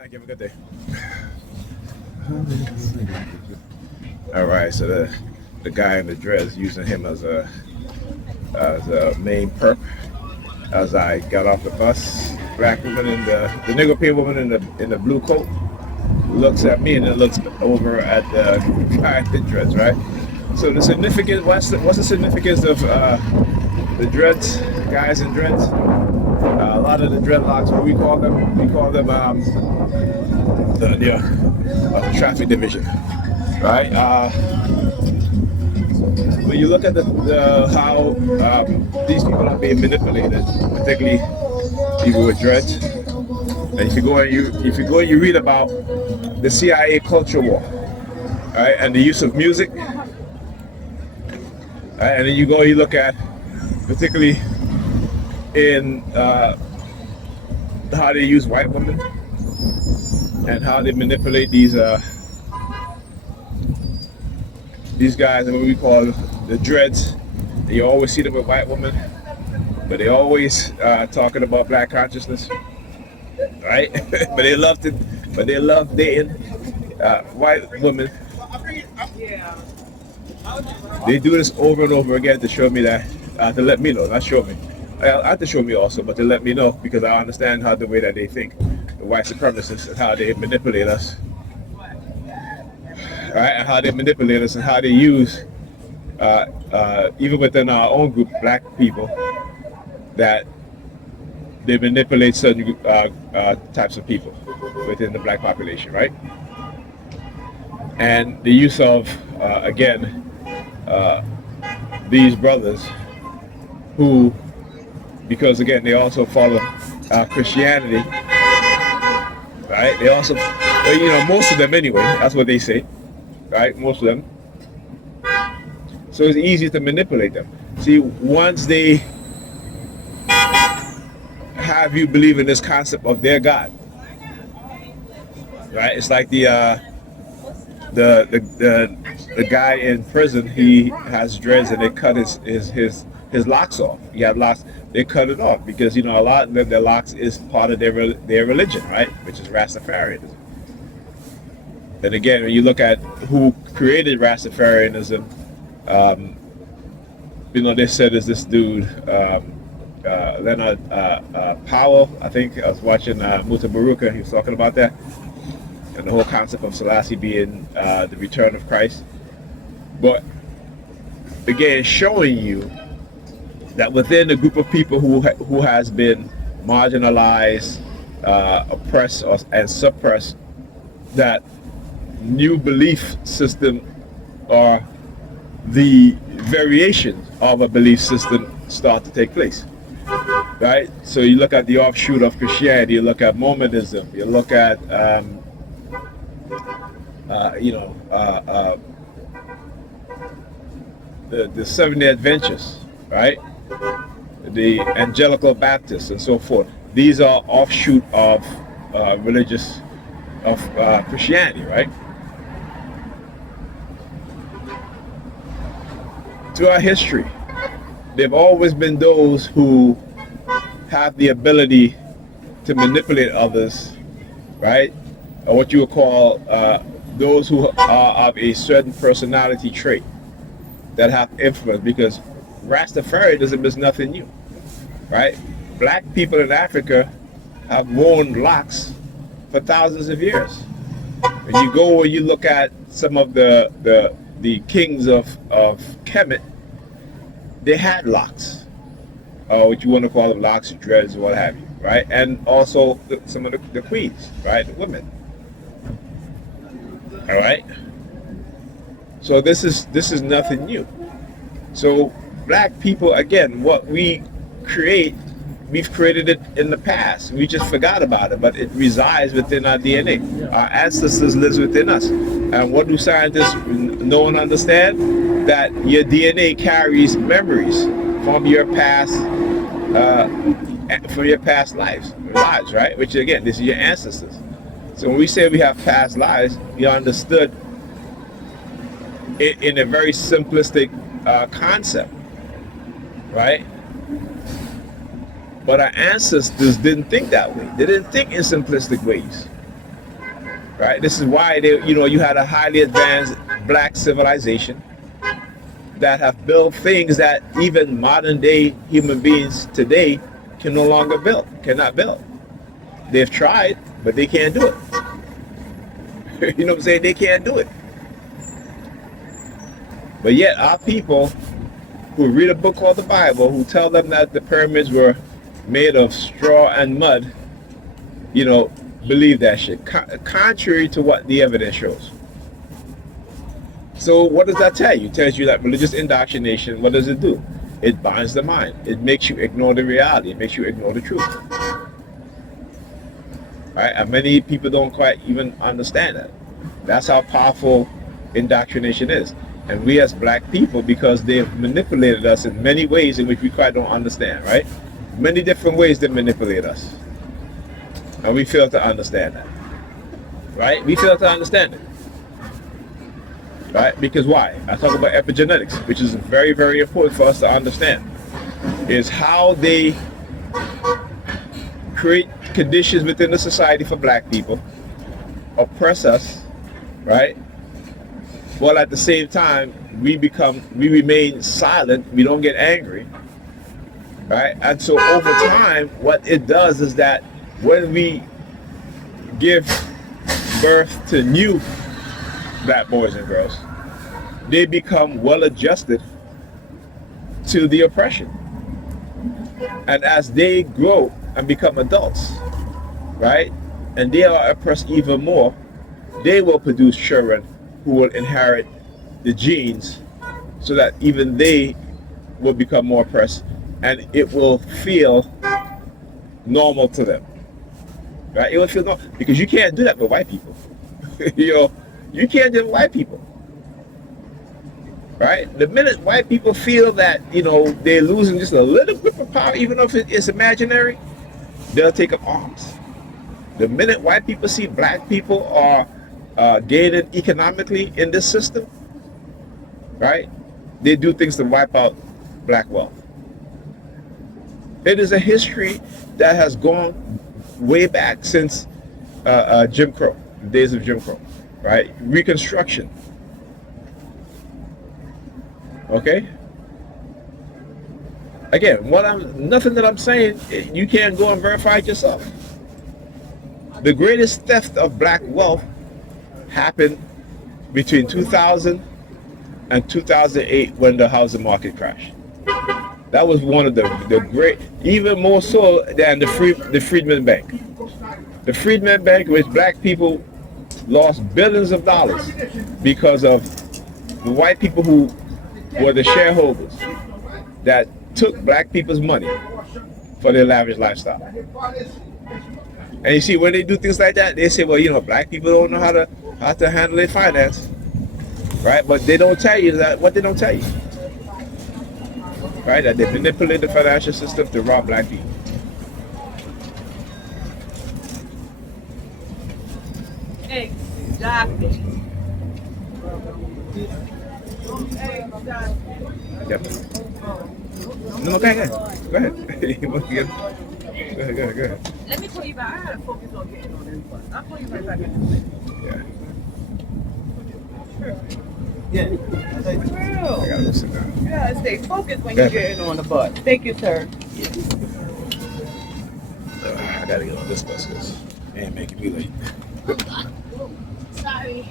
Thank you. Have a good day. All right, so the guy in the dress using him as a main perp. As I got off the bus, black woman in the nigger pay woman in the blue coat looks at me and then looks over at the guy in the dress, right? So the significance, what's the significance of the dreads, guys in dreads? A lot of the dreadlocks, what we call them the traffic division, right? When you look at how these people are being manipulated, particularly people with dreads, and if you go and you read about the CIA culture war, right, and the use of music, right, and then you go and you look at particularly in how they use white women and how they manipulate these guys and what we call the dreads. You always see them with white women, but they always talking about black consciousness, right? but they love dating white women. They do this over and over again to show me that, to let me know, not show me. I have to show me also, but to let me know because I understand how the way that they think, the white supremacists, and how they manipulate us, right? And how they manipulate us and how they use, even within our own group, black people, that they manipulate certain types of people within the black population, right? And the use of, again, these brothers who, because again, they also follow Christianity, right? They also, well, most of them anyway, that's what they say, right? Most of them. So it's easy to manipulate them. See, once they have you believe in this concept of their God, right? It's like the guy in prison. He has dreads and they cut his locks off. He had locks. They cut it off because a lot of their locks is part of their religion, right? Which is Rastafarianism. And again, when you look at who created Rastafarianism, they said is this dude Leonard Powell. I think I was watching Muta Baruka. He was talking about that and the whole concept of Selassie being the return of Christ. But again, showing you that within a group of people who has been marginalized, oppressed, and suppressed, that new belief system or the variations of a belief system start to take place, right? So you look at the offshoot of Christianity, you look at Mormonism, you look at the Seventh-day Adventists, right? The Evangelical Baptists and so forth. These are offshoot of Christianity, right? Throughout history, they've always been those who have the ability to manipulate others, right? Or what you would call those who are of a certain personality trait that have influence, because Rastafarianism is nothing new, right? Black people in Africa have worn locks for thousands of years. When you go and you look at some of the kings of Kemet, they had locks, what you want to call them, locks, dreads, what have you, right? And also some of the queens, right, the women. All right. So this is nothing new. So black people, again, what we create, we've created it in the past. We just forgot about it, but it resides within our DNA. Our ancestors lives within us. And what do scientists know and understand? That your DNA carries memories from your past lives, right? Which again, this is your ancestors. So when we say we have past lives, we understood it in a very simplistic concept, right? But our ancestors didn't think that way. They didn't think in simplistic ways. right? This is why they, you had a highly advanced black civilization that have built things that even modern day human beings today can no longer build, cannot build. They've tried, but they can't do it. You know what I'm saying? They can't do it. But yet our people who read a book called the Bible, who tell them that the pyramids were made of straw and mud, believe that shit, contrary to what the evidence shows. So what does that tell you? It tells you that religious indoctrination, what does it do? It binds the mind. It makes you ignore the reality. It makes you ignore the truth. Right? And many people don't quite even understand that. That's how powerful indoctrination is. And we as black people, because they've manipulated us in many ways in which we quite don't understand, right? Many different ways they manipulate us. And we fail to understand that. Right? We fail to understand it. Right? Because why? I talk about epigenetics, which is very, very important for us to understand. Is how they create conditions within the society for black people, oppress us, right? While at the same time, we remain silent, we don't get angry, right? And so over time, what it does is that when we give birth to new black boys and girls, they become well adjusted to the oppression. And as they grow and become adults, right, and they are oppressed even more, they will produce children who will inherit the genes so that even they will become more oppressed, and it will feel normal to them. Right? It will feel normal, because you can't do that with white people. You can't do it with white people. Right? The minute white people feel that, they're losing just a little bit of power, even if it's imaginary, they'll take up arms. The minute white people see black people are gaining economically in this system, right, they do things to wipe out black wealth. It is a history that has gone way back since Jim Crow, the days of Jim Crow, right? Reconstruction. Okay? Again, nothing that I'm saying, you can't go and verify it yourself. The greatest theft of black wealth happened between 2000 and 2008 when the housing market crashed. That was one of the great, even more so than the Freedmen Bank. The Freedmen Bank, which black people lost billions of dollars because of the white people who were the shareholders that took black people's money for their lavish lifestyle. And you see, when they do things like that, they say, well, black people don't know how to handle their finance, right? But they don't tell you that. What they don't tell you, right? That they manipulate the financial system to rob black people. Exactly. Yep. No, okay, go ahead. Go ahead. Let me call you back. I gotta focus on getting on this bus. I'll call you right back in a minute. Yeah. For real. I gotta go sit down. You gotta stay focused when you're getting on the bus. Thank you, sir. I gotta get on this bus because they ain't making me late. Sorry.